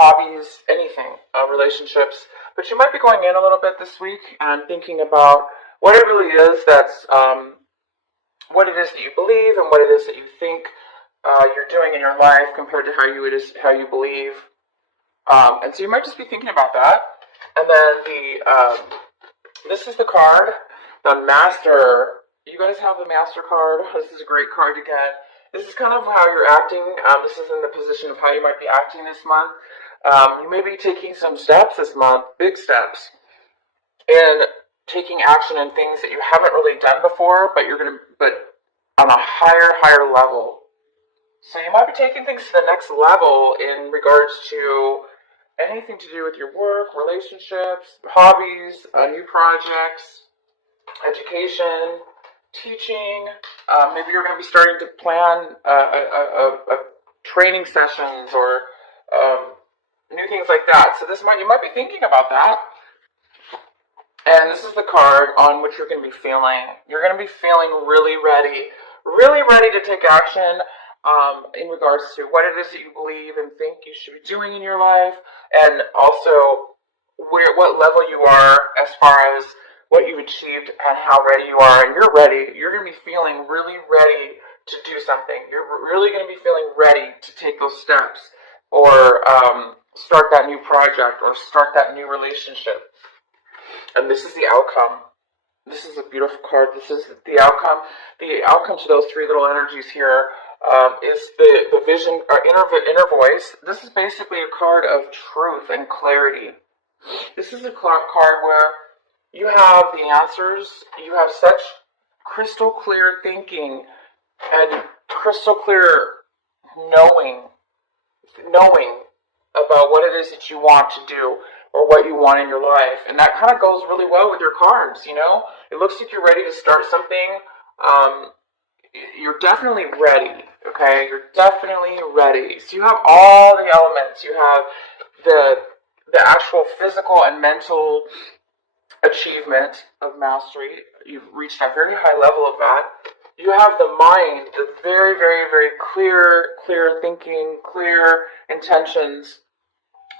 hobbies, anything, relationships. But you might be going in a little bit this week and thinking about what it really is what it is that you believe and what it is that you think you're doing in your life compared to how you believe. And so you might just be thinking about that. And then this is the card, the Master. You guys have the Master card. This is a great card to get. This is kind of how you're acting. This is in the position of how you might be acting this month. You may be taking some steps this month, big steps, and taking action in things that you haven't really done before, but on a higher level. So you might be taking things to the next level in regards to anything to do with your work, relationships, hobbies, new projects, education, teaching. Maybe you're going to be starting to plan a training sessions or new things like that. So you might be thinking about that. And this is the card on which you're going to be feeling. You're going to be feeling really ready to take action in regards to what it is that you believe and think you should be doing in your life, and also what level you are as far as what you've achieved and how ready you are. And you're ready. You're going to be feeling really ready to do something. You're really going to be feeling ready to take those steps or start that new project or start that new relationship. And this is the outcome. This is a beautiful card. This is the outcome. The outcome to those three little energies here is the vision, or inner voice. This is basically a card of truth and clarity. This is a card where you have the answers. You have such crystal clear thinking and crystal clear knowing about what it is that you want to do or what you want in your life. And that kind of goes really well with your cards, you know? It looks like you're ready to start something. You're definitely ready, okay? You're definitely ready. So you have all the elements. You have the actual physical and mental achievement of mastery. You've reached a very high level of that. You have the mind, the very, very, very clear thinking, clear intentions,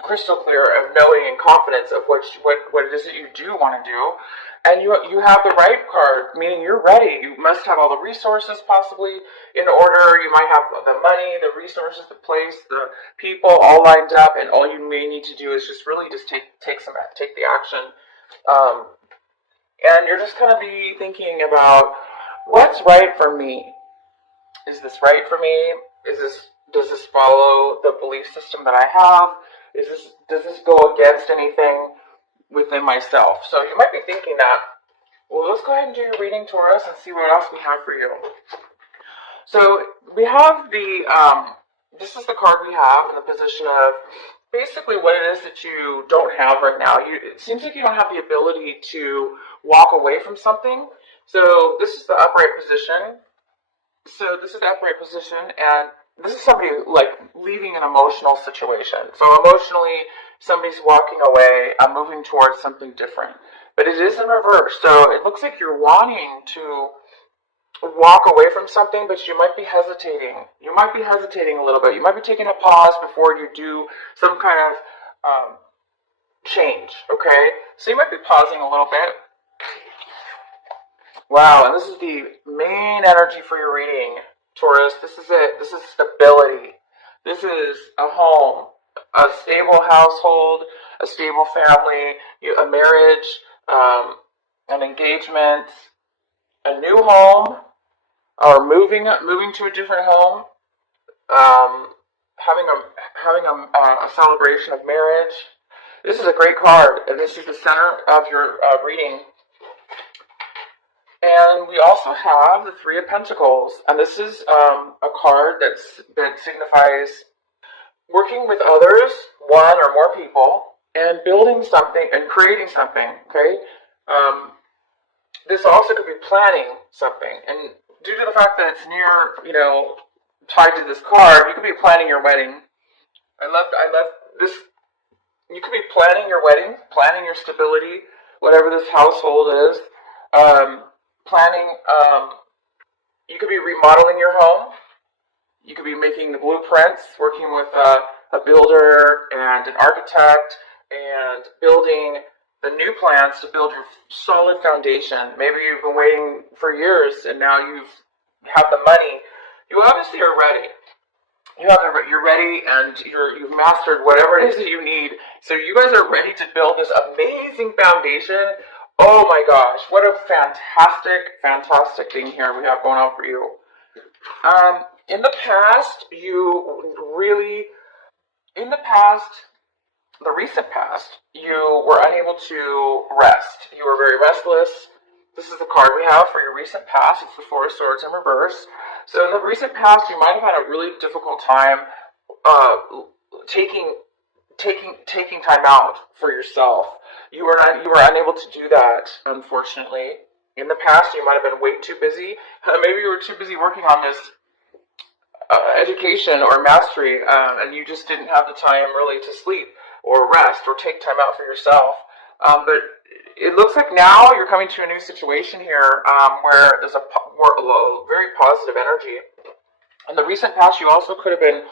crystal clear of knowing and confidence of what it is that you do want to do. And you have the right card, meaning you're ready. You must have all the resources possibly in order. You might have the money, the resources, the place, the people all lined up, and all you may need to do is just really just take the action. And you're just going to be thinking about what's right for me. Is this right for me? Does this follow the belief system that I have? Does this go against anything within myself? So you might be thinking that. Well, let's go ahead and do your reading, Taurus, and see what else we have for you. So we have this is the card we have in the position of basically what it is that you don't have right now. It seems like you don't have the ability to walk away from something. So this is the upright position. And this is somebody like leaving an emotional situation. So emotionally, somebody's walking away, moving towards something different. But it is in reverse. So it looks like you're wanting to walk away from something, but you might be hesitating. You might be hesitating a little bit. You might be taking a pause before you do some kind of change, okay? So you might be pausing a little bit. Wow, and this is the main energy for your reading, Taurus. This is it. This is stability. This is a home, a stable household, a stable family, a marriage, an engagement, a new home, or moving to a different home, having a celebration of marriage. This is a great card, and this is the center of your reading. And we also have the Three of Pentacles, and this is a card that signifies working with others, one or more people, and building something and creating something. Okay, this also could be planning something, and due to the fact that it's near, tied to this card, you could be planning your wedding. I love this. You could be planning your wedding, planning your stability, whatever this household is. Planning, you could be remodeling your home. You could be making the blueprints, working with a builder and an architect and building the new plans to build your solid foundation. Maybe you've been waiting for years and now you have the money. You obviously are ready. You're ready, and you've mastered whatever it is that you need. So you guys are ready to build this amazing foundation. Oh my gosh, what a fantastic thing here we have going on for you. In the past, the recent past, you were unable to rest. You were very restless. This is the card we have for your recent past. It's the Four of Swords in reverse. So in the recent past, you might have had a really difficult time taking time out for yourself. You were unable to do that, unfortunately. In the past, you might have been way too busy. Maybe you were too busy working on this education or mastery, and you just didn't have the time really to sleep or rest or take time out for yourself. But it looks like now you're coming to a new situation here where there's a very positive energy. In the recent past, you also could have been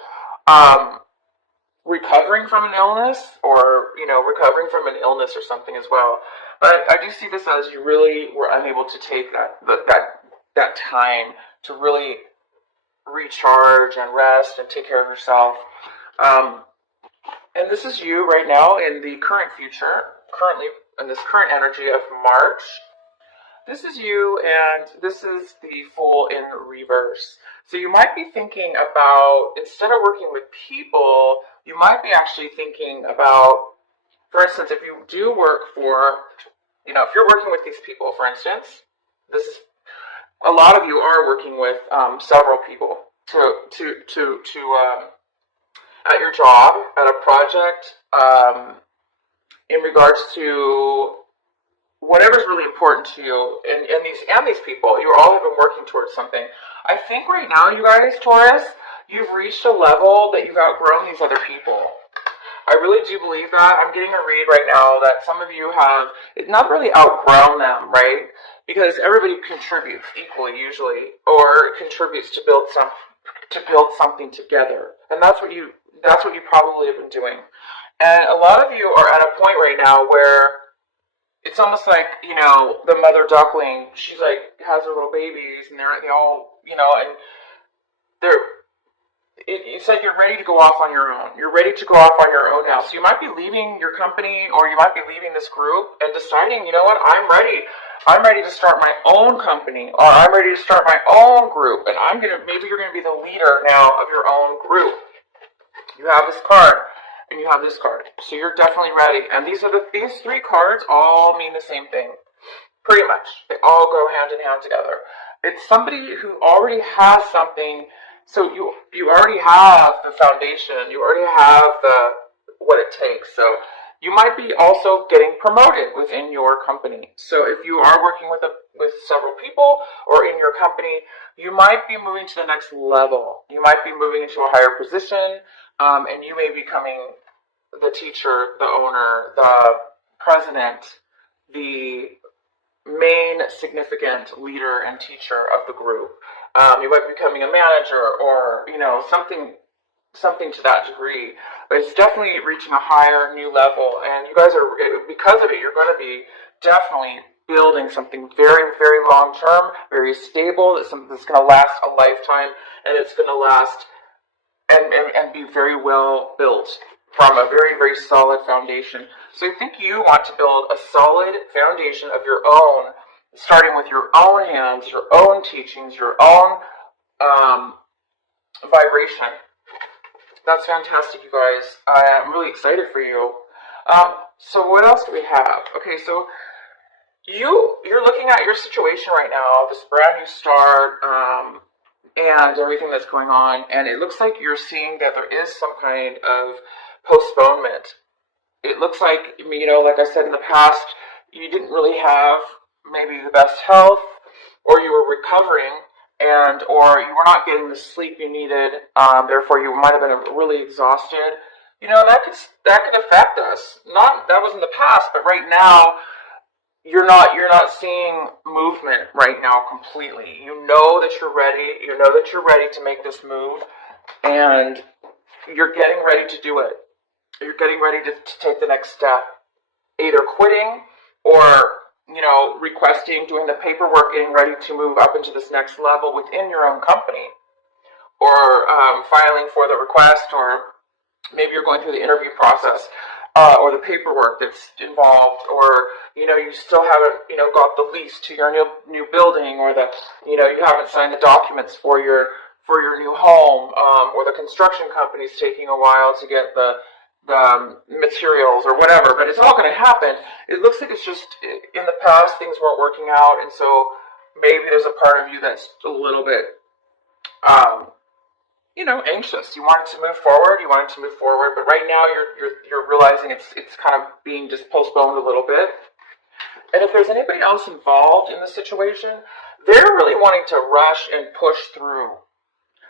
recovering from an illness, or recovering from an illness or something as well. But I do see this as you really were unable to take that time to really recharge and rest and take care of yourself. And this is you right now in the currently in this current energy of March. This is you, and this is the Fool in reverse. So you might be thinking about, instead of working with people, you might be actually thinking about, for instance, if you do work for, if you're working with these people, for instance, a lot of you are working with several people at your job, at a project, in regards to whatever's really important to you, and these people, you all have been working towards something. I think right now, you guys, Taurus, you've reached a level that you've outgrown these other people. I really do believe that. I'm getting a read right now that some of you have not really outgrown them, right? Because everybody contributes equally usually, or contributes to build something together, and that's what you probably have been doing. And a lot of you are at a point right now where it's almost like, the mother duckling, she's like, has her little babies, and they all, and it's like you're ready to go off on your own. You're ready to go off on your own now. So you might be leaving your company, or you might be leaving this group and deciding, you know what, I'm ready. I'm ready to start my own company, or I'm ready to start my own group, and maybe you're going to be the leader now of your own group. You have this card, and you have this card. So you're definitely ready. And these three cards all mean the same thing. Pretty much. They all go hand in hand together. It's somebody who already has something. So you already have the foundation. You already have what it takes. So you might be also getting promoted within your company. So if you are working with several people or in your company, you might be moving to the next level. You might be moving into a higher position. And you may be becoming the teacher, the owner, the president, the main significant leader and teacher of the group. You might be becoming a manager, or something to that degree. But it's definitely reaching a higher, new level. And you guys are, because of it, you're going to be definitely building something very, very long term, very stable. That's something that's going to last a lifetime, and it's going to last and be very well built from a very, very solid foundation. So I think you want to build a solid foundation of your own, starting with your own hands, your own teachings, your own vibration. That's fantastic, you guys. I'm really excited for you. So what else do we have? Okay, so you're looking at your situation right now, this brand new start, and everything that's going on, and it looks like you're seeing that there is some kind of postponement. It looks like, like I said in the past, you didn't really have maybe the best health, or you were recovering, or you were not getting the sleep you needed, therefore you might have been really exhausted. That could affect us. That was in the past, but right now, you're not seeing movement right now completely. You know that you're ready. You know that you're ready to make this move, and you're getting ready to do it. You're getting ready to take the next step, either quitting or, requesting, doing the paperwork, getting ready to move up into this next level within your own company, or filing for the request, or maybe you're going through the interview process, or the paperwork that's involved, or you still haven't got the lease to your new building, or you haven't signed the documents for your new home, or the construction company's taking a while to get the materials or whatever. But it's all going to happen. It looks like it's just in the past things weren't working out, and so maybe there's a part of you that's a little bit anxious. You wanted to move forward, but right now you're realizing it's kind of being just postponed a little bit. And if there's anybody else involved in the situation, they're really wanting to rush and push through.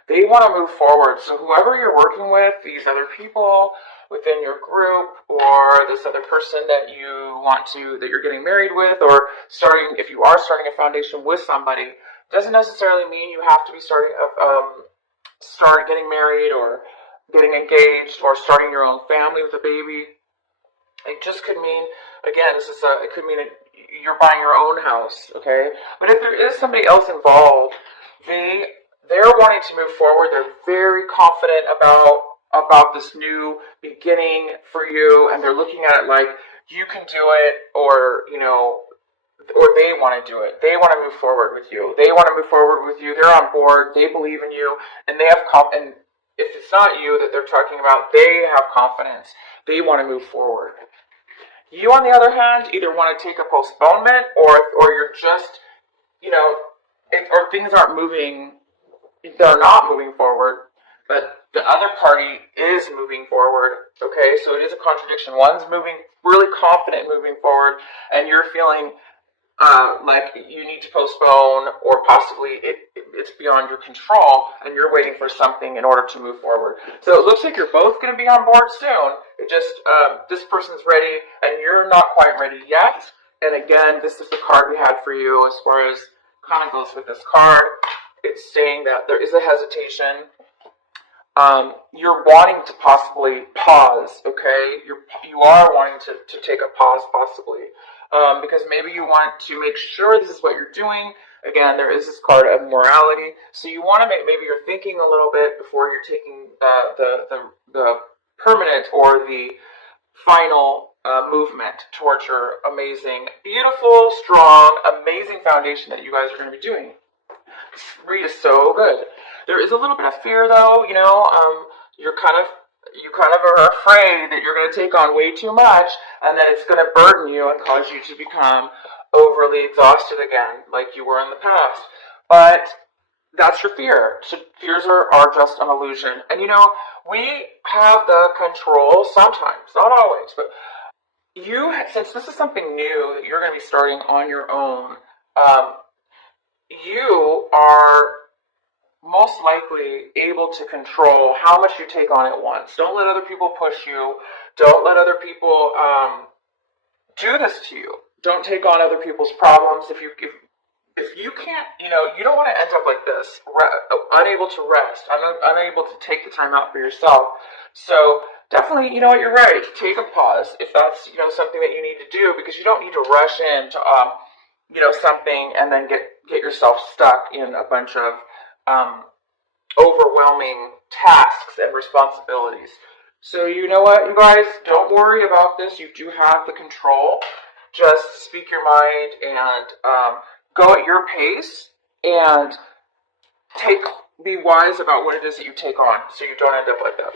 They want to move forward. So whoever you're working with, these other people within your group, or this other person that you're getting married with, or if you are starting a foundation with somebody, doesn't necessarily mean you have to be start getting married or getting engaged or starting your own family with a baby. It just could mean, again, it could mean you're buying your own house, okay? But if there is somebody else involved, they're wanting to move forward. They're very confident about this new beginning for you, and they're looking at it like you can do it, or they want to do it. They want to move forward with you. They're on board. They believe in you, and they have and if it's not you that they're talking about, they have confidence. They want to move forward. You, on the other hand, either want to take a postponement, or you're just, or things aren't moving. They're not moving forward, but the other party is moving forward. Okay, so it is a contradiction. One's really confident moving forward, and you're feeling like you need to postpone, or possibly it's beyond your control, and you're waiting for something in order to move forward. So it looks like you're both going to be on board soon. It just, this person's ready, and you're not quite ready yet. And again, this is the card we had for you as far as kind of goes with this card. It's saying that there is a hesitation. You're wanting to possibly pause, okay? You are wanting to take a pause, possibly. Because maybe you want to make sure this is what you're doing. Again, there is this card of morality. So you want to maybe you're thinking a little bit before you're taking the permanent or the final movement towards your amazing, beautiful, strong, amazing foundation that you guys are going to be doing. This read is so good. There is a little bit of fear, though. You kind of are afraid that you're going to take on way too much, and that it's going to burden you and cause you to become overly exhausted again, like you were in the past. But that's your fear. So fears are just an illusion. And we have the control sometimes, not always, but since this is something new that you're going to be starting on your own, you are most likely able to control how much you take on at once. Don't let other people push you. Don't let other people do this to you. Don't take on other people's problems. If you can't, you don't want to end up like this, unable to rest, unable to take the time out for yourself. So definitely, you're right. Take a pause if that's something that you need to do, because you don't need to rush into something and then get yourself stuck in a bunch of overwhelming tasks and responsibilities. So you know what, you guys, don't worry about this. You do have the control. Just speak your mind and go at your pace, and be wise about what it is that you take on, so you don't end up like that.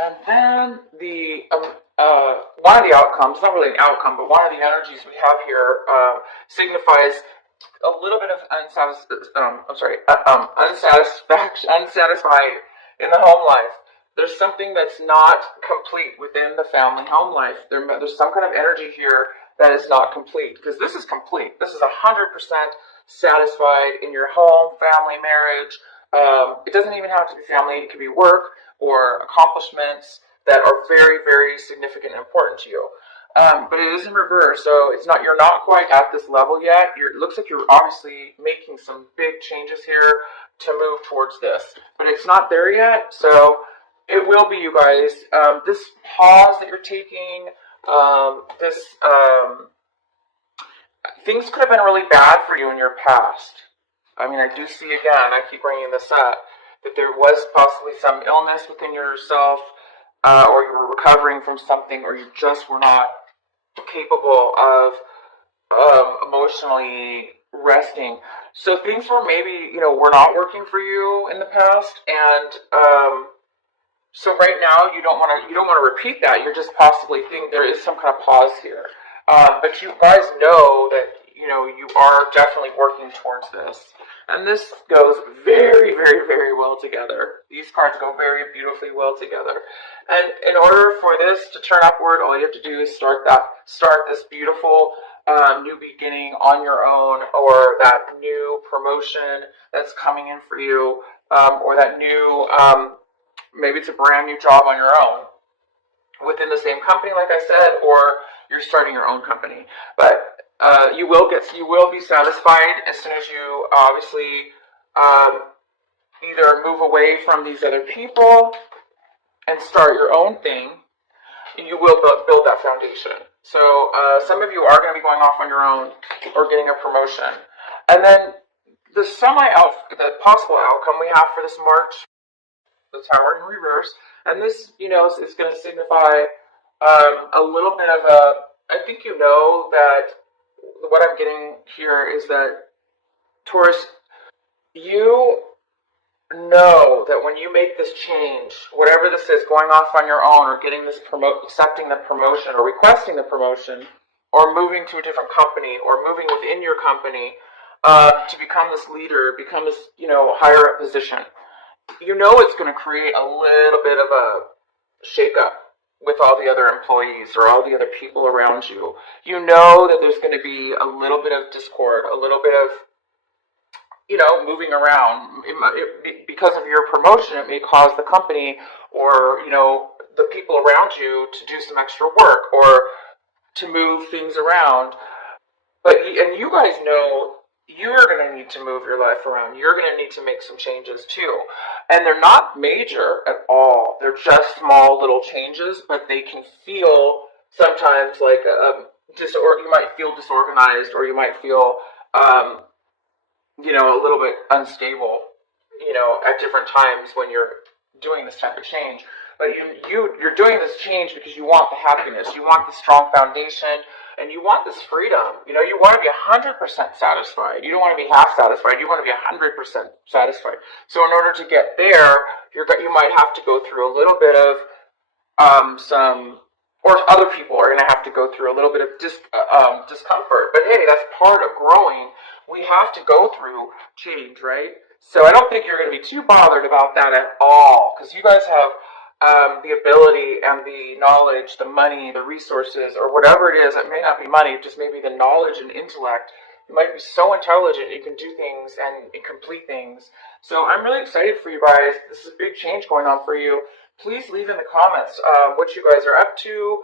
And then one of the outcomes, not really an outcome, but one of the energies we have here signifies a little bit of unsatisfied in the home life. There's something that's not complete within the family home life. There's some kind of energy here that is not complete, because this is complete. This is 100% satisfied in your home, family, marriage. It doesn't even have to be family. It could be work or accomplishments that are very, very significant and important to you. But it is in reverse, so it's not. You're not quite at this level yet. It looks like you're obviously making some big changes here to move towards this, but it's not there yet. So it will be, you guys. This pause that you're taking, this things could have been really bad for you in your past. I mean, I do see again. I keep bringing this up that there was possibly some illness within yourself, or you were recovering from something, or you just were not capable of emotionally resting. So things were maybe, were not working for you in the past, and so right now you don't want to repeat that. You're just possibly think there is some kind of pause here, but you guys know that you are definitely working towards this. And this goes very, very, very well together. These cards go very beautifully well together. And in order for this to turn upward, all you have to do is start this beautiful new beginning on your own, or that new promotion that's coming in for you, or that new, maybe it's a brand new job on your own within the same company, like I said, or you're starting your own company. But you will be satisfied as soon as you obviously either move away from these other people and start your own thing. You will build that foundation. So some of you are going to be going off on your own or getting a promotion. And then the possible outcome we have for this March, the Tower in reverse, and this is going to signify a little bit of I think that what I'm getting here is that, Taurus, you know that when you make this change, whatever this is, going off on your own, or getting this accepting the promotion, or requesting the promotion, or moving to a different company, or moving within your company to become this leader, become this higher up position, it's going to create a little bit of a shakeup with all the other employees or all the other people around you. You know that there's going to be a little bit of discord, a little bit of moving around. Because of your promotion, it may cause the company or the people around you to do some extra work or to move things around. And you guys know you're going to need to move your life around. You're going to need to make some changes too. And they're not major at all. They're just small little changes, but they can feel sometimes like you might feel disorganized, or you might feel a little bit unstable, at different times when you're doing this type of change. But you're doing this change because you want the happiness, you want the strong foundation, and you want this freedom. You want to be 100% satisfied. You don't want to be half satisfied. You want to be 100% satisfied. So in order to get there, you might have to go through a little bit of or other people are going to have to go through a little bit of discomfort. But hey, that's part of growing. We have to go through change, right? So I don't think you're going to be too bothered about that at all, because you guys have the ability and the knowledge, the money, the resources, or whatever it is. It may not be money, just maybe the knowledge and intellect. You might be so intelligent you can do things and complete things. So I'm really excited for you guys. This is a big change going on for you. Please leave in the comments what you guys are up to.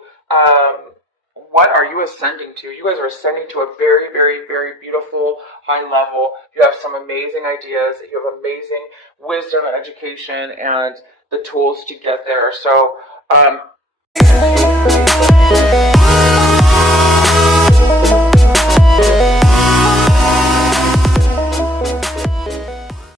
What are you ascending to? You guys are ascending to a very, very, very beautiful high level. You have some amazing ideas. You have amazing wisdom and education and the tools to get there. So